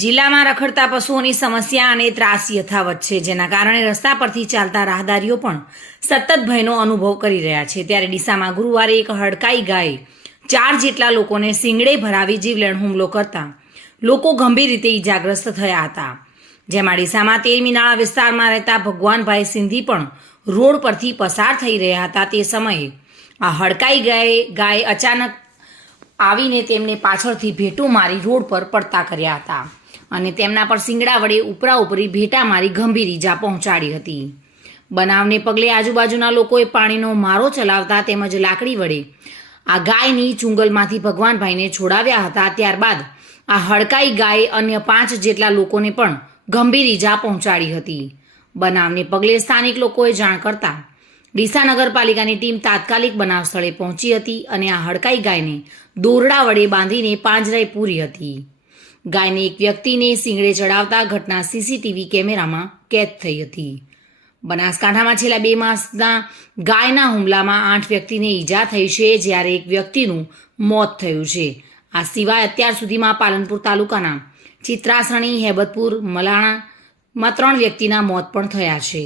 જિલ્લામાં રખડતા પશુઓની સમસ્યા અને ત્રાસ યથાવત છે, જેના કારણે રસ્તા પરથી ચાલતા રાહદારીઓ પણ સતત ભયનો અનુભવ કરી રહ્યા છે. ત્યારે ડીસામાં ગુરુવારે એક હડકાઈ ગાય ચાર જેટલા લોકોને સિંગડે ભરાવી જીવલેણ હુમલો કરતા લોકો ગંભીર રીતે ઈજાગ્રસ્ત થયા હતા. જેમાં ડીસામાં તેરમી નાળા વિસ્તારમાં રહેતા ભગવાનભાઈ સિંધી પણ રોડ પરથી પસાર થઈ રહ્યા હતા. તે સમયે આ હડકાઈ ગાયે, ગાય અચાનક આવીને તેમને પાછળથી ભેટું મારી રોડ પર પડતા કર્યા હતા. અને તેમના પર સિંગડા વડે ઉપરા ઉપરી ભેટા મારી ગંભીર ઈજા પહોંચાડી હતી. બનાવને પગલે આજુબાજુના લોકોએ પાણીનો મારો ચલાવતા તેમજ લાકડી વડે આ ગાયની ચુંગલમાંથી ભગવાનભાઈને છોડાવ્યા હતા. ત્યારબાદ આ હડકાઈ ગાયે અન્ય પાંચ જેટલા લોકોને પણ ગંભીર ઈજા પહોંચાડી હતી. બનાવને પગલે સ્થાનિક લોકોએ જાણ કરતા ડીસા નગરપાલિકાની ટીમ તાત્કાલિક બનાવ સ્થળે પહોંચી હતી અને આ હડકાઈ ગાયને દોરડા વડે બાંધીને પાંજરાએ પૂરી હતી. ગાયને એક વ્યક્તિને સિંગડે ચડાવતા ઘટના સીસીટીવી કેમેરામાં કેદ થઈ હતી. બનાસકાંઠામાં છેલ્લા બે માસના ગાયના હુમલામાં આઠ વ્યક્તિને ઈજા થઈ છે, જ્યારે એક વ્યક્તિનું મોત થયું છે. આ સિવાય અત્યાર સુધીમાં પાલનપુર તાલુકાના ચિત્રાસણી, હેબતપુર મલાણામાં ત્રણ વ્યક્તિના મોત પણ થયા છે.